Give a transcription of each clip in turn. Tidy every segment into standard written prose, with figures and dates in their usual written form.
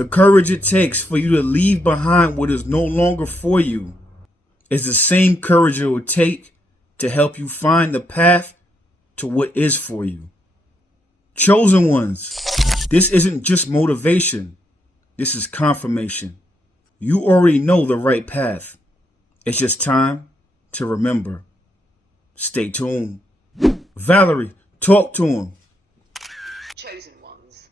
The courage it takes for you to leave behind what is no longer for you is the same courage it will take to help you find the path to what is for you. Chosen ones, this isn't just motivation. This is confirmation. You already know the right path. It's just time to remember. Stay tuned. Valerie, talk to him. Chosen ones,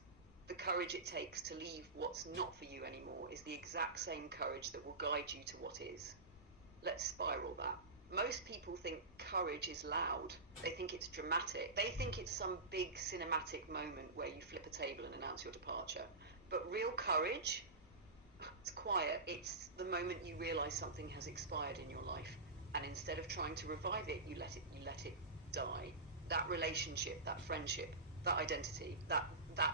the courage it takes to leave what's not for you anymore is the exact same courage that will guide you to what is. Let's spiral that. Most people think courage is loud. They think it's dramatic. They think it's some big cinematic moment where you flip a table and announce your departure. But real courage, it's quiet. It's the moment you realize something has expired in your life, and instead of trying to revive it, you let it die. That relationship, that friendship, that identity, that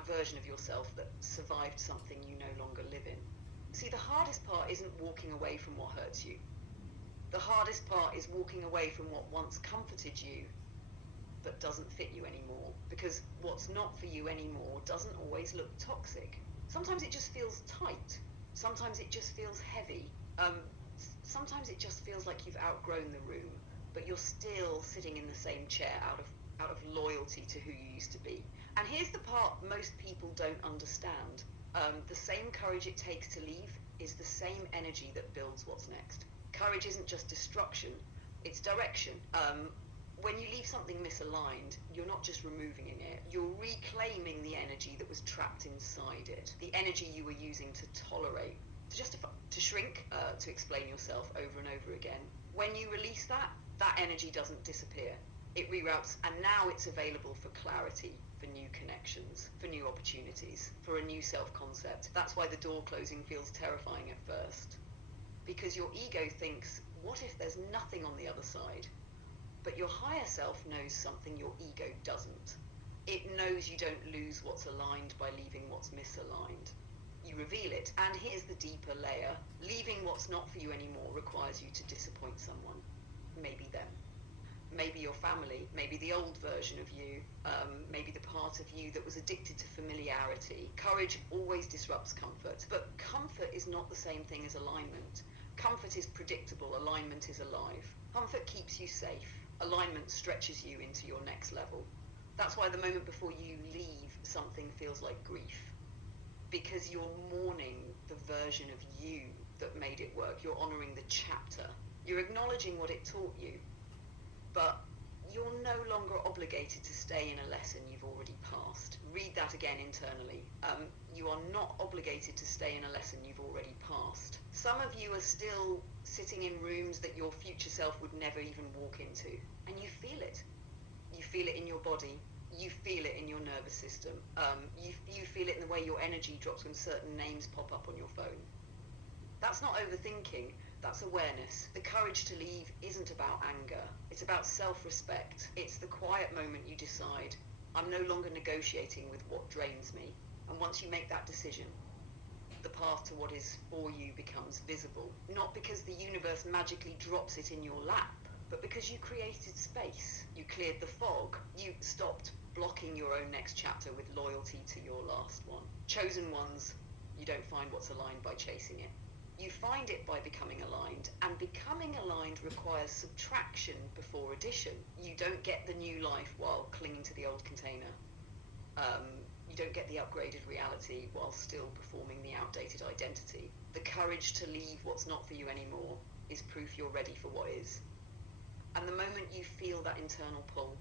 version of yourself that survived something you no longer live in. See, the hardest part isn't walking away from what hurts you. The hardest part is walking away from what once comforted you but doesn't fit you anymore, because what's not for you anymore doesn't always look toxic. Sometimes it just feels tight. Sometimes it just feels heavy. Sometimes it just feels like you've outgrown the room, but you're still sitting in the same chair out of loyalty to who you used to be. And here's the part most people don't understand. The same courage it takes to leave is the same energy that builds what's next. Courage isn't just destruction, it's direction. When you leave something misaligned, you're not just removing it, you're reclaiming the energy that was trapped inside it, the energy you were using to tolerate, to justify, to shrink, to explain yourself over and over again. When you release that energy doesn't disappear. It reroutes, and now it's available for clarity, for new connections, for new opportunities, for a new self-concept. That's why the door closing feels terrifying at first. Because your ego thinks, what if there's nothing on the other side? But your higher self knows something your ego doesn't. It knows you don't lose what's aligned by leaving what's misaligned. You reveal it, and here's the deeper layer. Leaving what's not for you anymore requires you to disappoint someone. Maybe them. Maybe your family, maybe the old version of you, maybe the part of you that was addicted to familiarity. Courage always disrupts comfort, but comfort is not the same thing as alignment. Comfort is predictable, alignment is alive. Comfort keeps you safe, alignment stretches you into your next level. That's why the moment before you leave, something feels like grief. Because you're mourning the version of you that made it work. You're honoring the chapter. You're acknowledging what it taught you. But you're no longer obligated to stay in a lesson you've already passed. Read that again internally. You are not obligated to stay in a lesson you've already passed. Some of you are still sitting in rooms that your future self would never even walk into. And you feel it. You feel it in your body. You feel it in your nervous system. You feel it in the way your energy drops when certain names pop up on your phone. That's not overthinking. That's awareness. The courage to leave isn't about anger. It's about self-respect. It's the quiet moment you decide, I'm no longer negotiating with what drains me. And once you make that decision, the path to what is for you becomes visible. Not because the universe magically drops it in your lap, but because you created space. You cleared the fog. You stopped blocking your own next chapter with loyalty to your last one. Chosen ones, you don't find what's aligned by chasing it. You find it by becoming aligned, and becoming aligned requires subtraction before addition. You don't get the new life while clinging to the old container. You don't get the upgraded reality while still performing the outdated identity. The courage to leave what's not for you anymore is proof you're ready for what is. And the moment you feel that internal pull,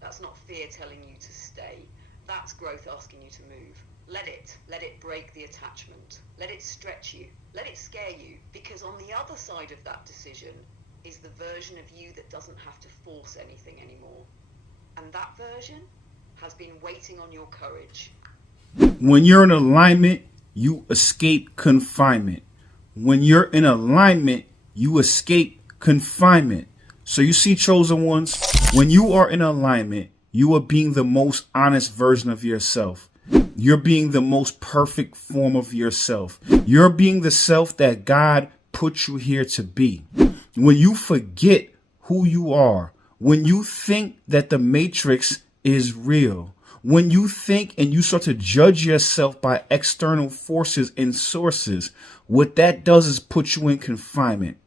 that's not fear telling you to stay, that's growth asking you to move. Let it break the attachment. Let it stretch you. Let it scare you. Because on the other side of that decision is the version of you that doesn't have to force anything anymore. And that version has been waiting on your courage. When you're in alignment, you escape confinement. When you're in alignment, you escape confinement. So you see, chosen ones, when you are in alignment, you are being the most honest version of yourself. You're being the most perfect form of yourself. You're being the self that God put you here to be. When you forget who you are, when you think that the matrix is real, When you think and you start to judge yourself by external forces and sources, what that does is put you in confinement.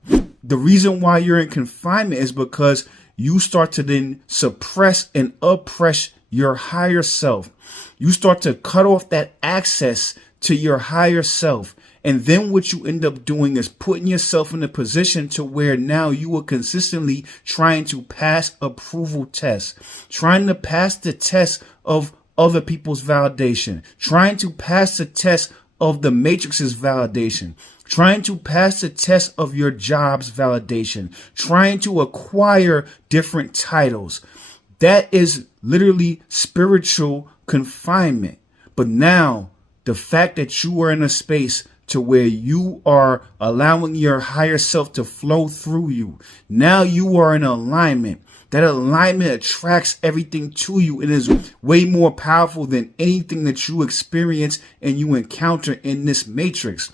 The reason why you're in confinement is because you start to then suppress and oppress your higher self. You start to cut off that access to your higher self. And then what you end up doing is putting yourself in a position to where now you are consistently trying to pass approval tests, trying to pass the test of other people's validation, trying to pass the test of the matrix's validation, trying to pass the test of your job's validation, trying to acquire different titles. That is literally spiritual confinement. But now the fact that you are in a space to where you are allowing your higher self to flow through you, now you are in alignment. That alignment attracts everything to you. It is way more powerful than anything that you experience and you encounter in this matrix,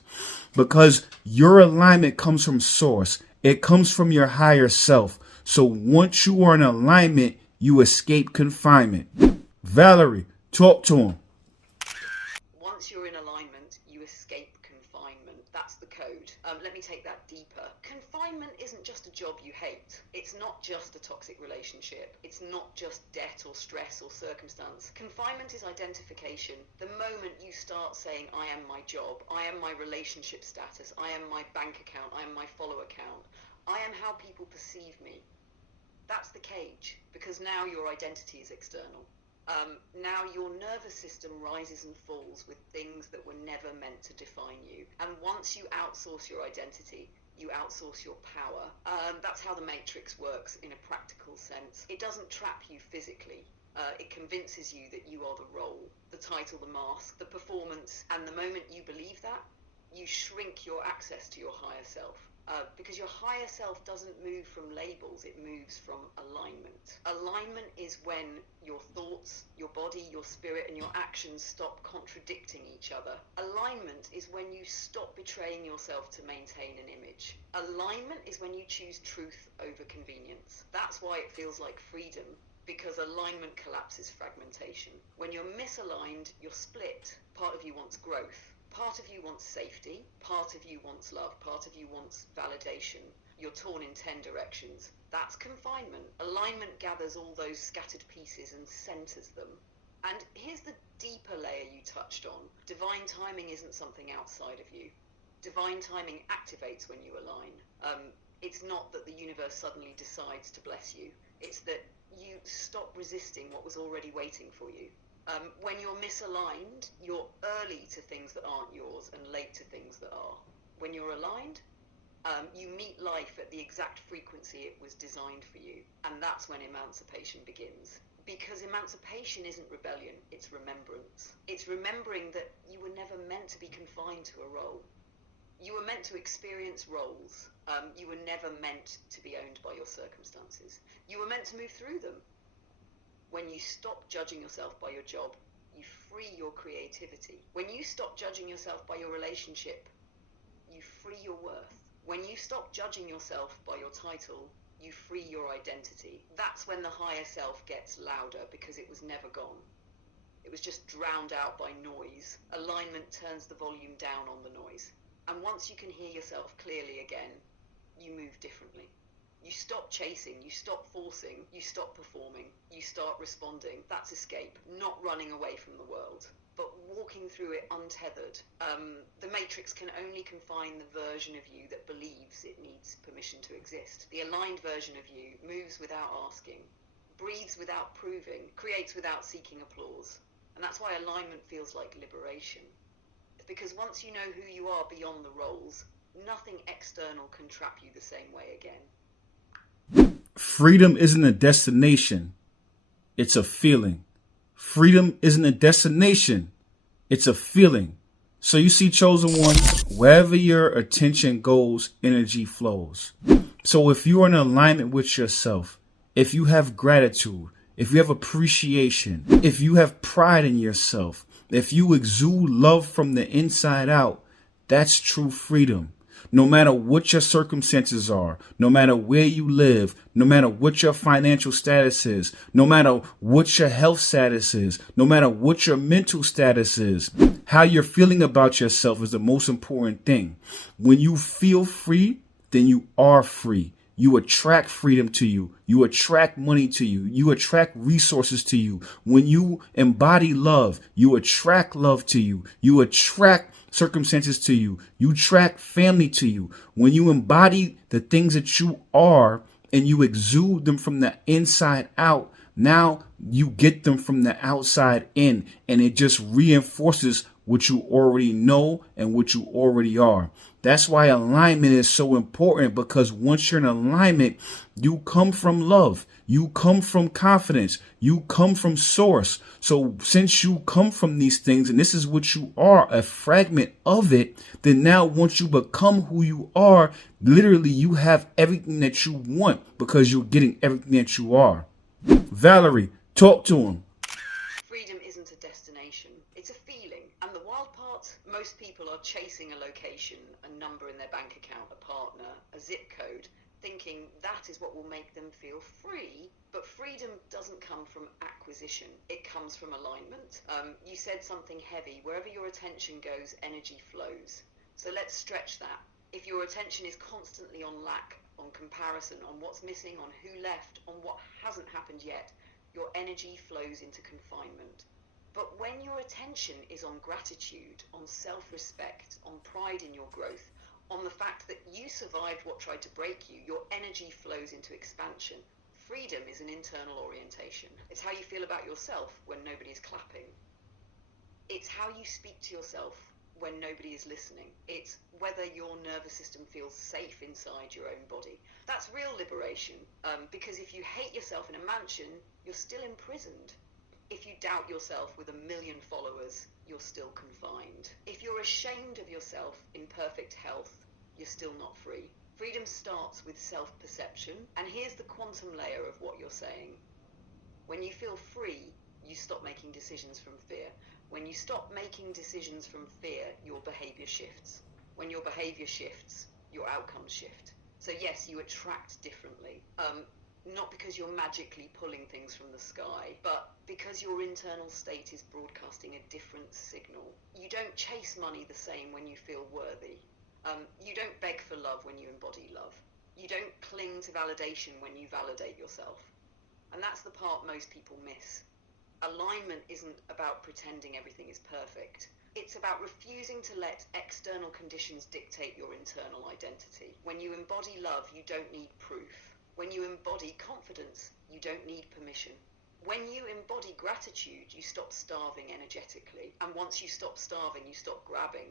because your alignment comes from source. It comes from your higher self. So once you are in alignment, you escape confinement. Valerie, talk to him. Once you're in alignment, you escape confinement. That's the code. Let me take that deeper. Confinement isn't just a job you hate. It's not just a toxic relationship. It's not just debt or stress or circumstance. Confinement is identification. The moment you start saying, I am my job, I am my relationship status, I am my bank account, I am my follow account, I am how people perceive me. That's the cage, because now your identity is external. Now your nervous system rises and falls with things that were never meant to define you. And once you outsource your identity, you outsource your power. That's how the matrix works in a practical sense. It doesn't trap you physically. It convinces you that you are the role, the title, the mask, the performance. And the moment you believe that, you shrink your access to your higher self. Because your higher self doesn't move from labels, it moves from alignment. Alignment is when your thoughts, your body, your spirit, and your actions stop contradicting each other. Alignment is when you stop betraying yourself to maintain an image. Alignment is when you choose truth over convenience. That's why it feels like freedom, because alignment collapses fragmentation. When you're misaligned, you're split. Part of you wants growth. Part of you wants safety, part of you wants love, part of you wants validation. You're torn in 10 directions. That's confinement. Alignment gathers all those scattered pieces and centers them. And here's the deeper layer you touched on. Divine timing isn't something outside of you. Divine timing activates when you align. It's not that the universe suddenly decides to bless you. It's that you stop resisting what was already waiting for you. When you're misaligned, you're early to things that aren't yours and late to things that are. When you're aligned, you meet life at the exact frequency it was designed for you. And that's when emancipation begins. Because emancipation isn't rebellion, it's remembrance. It's remembering that you were never meant to be confined to a role. You were meant to experience roles. You were never meant to be owned by your circumstances. You were meant to move through them. When you stop judging yourself by your job, you free your creativity. When you stop judging yourself by your relationship, you free your worth. When you stop judging yourself by your title, you free your identity. That's when the higher self gets louder, because it was never gone. It was just drowned out by noise. Alignment turns the volume down on the noise. And once you can hear yourself clearly again, you move differently. You stop chasing, you stop forcing, you stop performing, you start responding. That's escape, not running away from the world, but walking through it untethered. The matrix can only confine the version of you that believes it needs permission to exist. The aligned version of you moves without asking, breathes without proving, creates without seeking applause. And that's why alignment feels like liberation. Because once you know who you are beyond the roles, nothing external can trap you the same way again. Freedom isn't a destination, it's a feeling. Freedom isn't a destination, it's a feeling. So you see, chosen one, wherever your attention goes, energy flows. So if you are in alignment with yourself, if you have gratitude, if you have appreciation, if you have pride in yourself, if you exude love from the inside out, that's true freedom. No matter what your circumstances are, no matter where you live, no matter what your financial status is, no matter what your health status is, no matter what your mental status is, how you're feeling about yourself is the most important thing. When you feel free, then you are free. You attract freedom to you. You attract money to you. You attract resources to you. When you embody love, you attract love to you. You attract circumstances to you. You attract family to you. When you embody the things that you are and you exude them from the inside out, now you get them from the outside in, and it just reinforces what you already know and what you already are. That's why alignment is so important, because once you're in alignment, you come from love. You come from confidence. You come from source. So since you come from these things, and this is what you are, a fragment of it, then now once you become who you are, literally you have everything that you want because you're getting everything that you are. Valerie, talk to him. Freedom isn't a destination, it's a feeling. And the wild part, most people are chasing a location, a number in their bank account, a partner, a zip code, thinking that is what will make them feel free. But freedom doesn't come from acquisition, it comes from alignment. You said something heavy. Wherever your attention goes, energy flows. So let's stretch that. If your attention is constantly on lack, on comparison, on what's missing, on who left, on what hasn't happened yet, your energy flows into confinement. But when your attention is on gratitude, on self-respect, on pride in your growth, on the fact that you survived what tried to break you, your energy flows into expansion. Freedom is an internal orientation. It's how you feel about yourself when nobody's clapping. It's how you speak to yourself when nobody is listening. It's whether your nervous system feels safe inside your own body. That's real liberation, because if you hate yourself in a mansion, you're still imprisoned. If you doubt yourself with 1 million followers, you're still confined. If you're ashamed of yourself in perfect health, you're still not free. Freedom starts with self-perception, and here's the quantum layer of what you're saying. When you feel free, you stop making decisions from fear. When you stop making decisions from fear, your behavior shifts. When your behavior shifts, your outcomes shift. So yes, you attract differently. Not because you're magically pulling things from the sky, but because your internal state is broadcasting a different signal. You don't chase money the same when you feel worthy. You don't beg for love when you embody love. You don't cling to validation when you validate yourself. And that's the part most people miss. Alignment isn't about pretending everything is perfect. It's about refusing to let external conditions dictate your internal identity. When you embody love, you don't need proof. When you embody confidence, you don't need permission. When you embody gratitude, you stop starving energetically. And once you stop starving, you stop grabbing.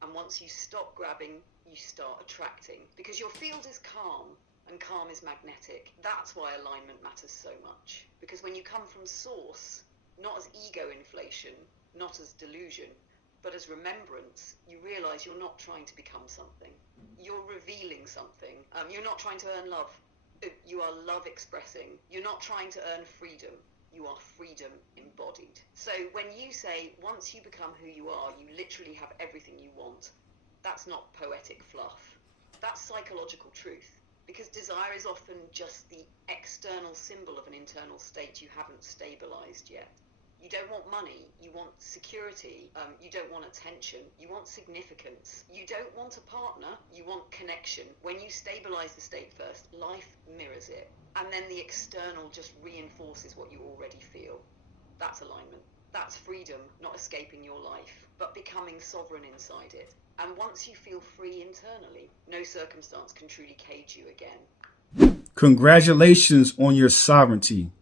And once you stop grabbing, you start attracting. Because your field is calm, and calm is magnetic. That's why alignment matters so much. Because when you come from source, not as ego inflation, not as delusion, but as remembrance, you realize you're not trying to become something. You're revealing something. You're not trying to earn love. You are love expressing. You're not trying to earn freedom. You are freedom embodied. So when you say, once you become who you are, you literally have everything you want, that's not poetic fluff. That's psychological truth. Because desire is often just the external symbol of an internal state you haven't stabilized yet. You don't want money, you want security, you don't want attention, you want significance. You don't want a partner, you want connection. When you stabilize the state first, life mirrors it. And then the external just reinforces what you already feel. That's alignment. That's freedom, not escaping your life, but becoming sovereign inside it. And once you feel free internally, no circumstance can truly cage you again. Congratulations on your sovereignty.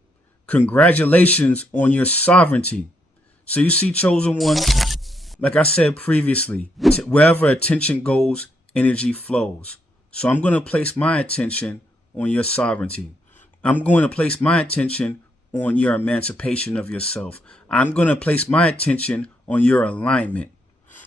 Congratulations on your sovereignty. So you see, chosen one, like I said previously, wherever attention goes, energy flows. So I'm going to place my attention on your sovereignty. I'm going to place my attention on your emancipation of yourself. I'm going to place my attention on your alignment,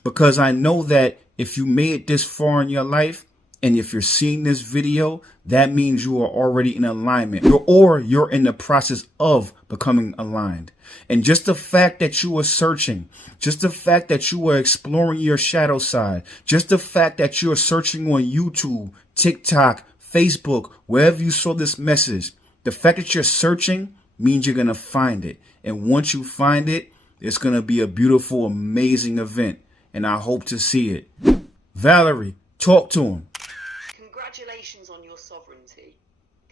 because I know that if you made it this far in your life, And if you're seeing this video, that means you are already in alignment, or you're in the process of becoming aligned. And just the fact that you are searching, just the fact that you are exploring your shadow side, just the fact that you are searching on YouTube, TikTok, Facebook, wherever you saw this message, the fact that you're searching means you're going to find it. And once you find it, it's going to be a beautiful, amazing event. And I hope to see it. Valerie, talk to him. Congratulations on your sovereignty.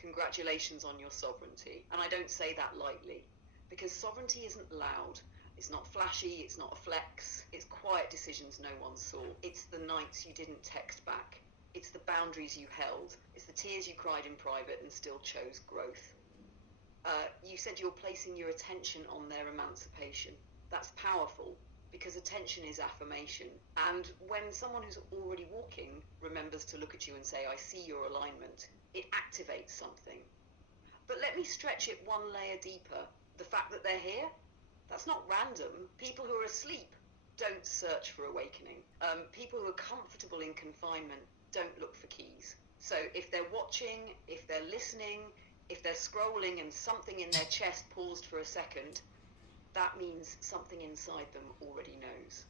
Congratulations on your sovereignty. And I don't say that lightly, because sovereignty isn't loud. It's not flashy. It's not a flex. It's quiet decisions no one saw. It's the nights you didn't text back. It's the boundaries you held. It's the tears you cried in private and still chose growth. You said you're placing your attention on their emancipation. That's powerful, because attention is affirmation. And when someone who's already walking remembers to look at you and say, I see your alignment, it activates something. But let me stretch it one layer deeper. The fact that they're here, that's not random. People who are asleep don't search for awakening. People who are comfortable in confinement don't look for keys. So if they're watching, if they're listening, if they're scrolling and something in their chest paused for a second, that means something inside them already knows.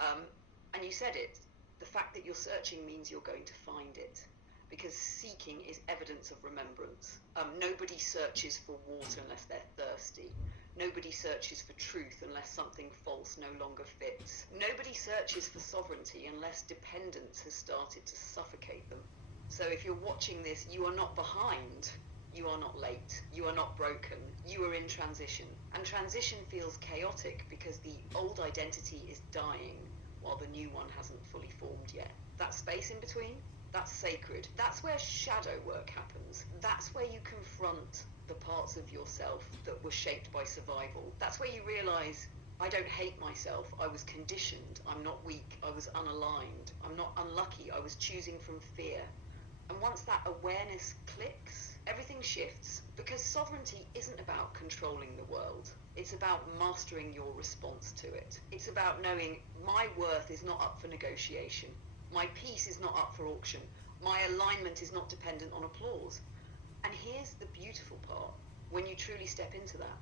And you said it, the fact that you're searching means you're going to find it, because seeking is evidence of remembrance. Nobody searches for water unless they're thirsty. Nobody searches for truth unless something false no longer fits. Nobody searches for sovereignty unless dependence has started to suffocate them. So if you're watching this, you are not behind. You are not late. You are not broken. You are in transition. And transition feels chaotic because the old identity is dying while the new one hasn't fully formed yet. That space in between, that's sacred. That's where shadow work happens. That's where you confront the parts of yourself that were shaped by survival. That's where you realize, I don't hate myself. I was conditioned. I'm not weak. I was unaligned. I'm not unlucky. I was choosing from fear. And once that awareness clicks, everything shifts, because sovereignty isn't about controlling the world. It's about mastering your response to it. It's about knowing my worth is not up for negotiation. My peace is not up for auction. My alignment is not dependent on applause. And here's the beautiful part. When you truly step into that,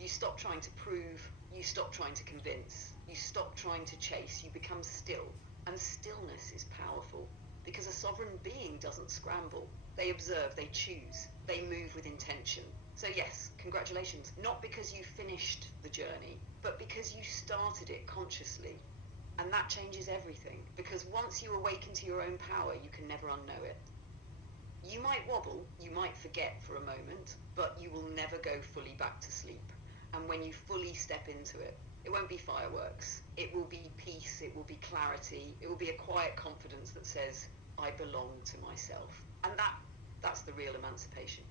you stop trying to prove, you stop trying to convince, you stop trying to chase, you become still. And stillness is powerful. Because a sovereign being doesn't scramble. They observe, they choose, they move with intention. So yes, congratulations. Not because you finished the journey, but because you started it consciously. And that changes everything. Because once you awaken to your own power, you can never unknow it. You might wobble, you might forget for a moment, but you will never go fully back to sleep. And when you fully step into it, it won't be fireworks. It will be peace, it will be clarity, it will be a quiet confidence that says, I belong to myself. And that's the real emancipation.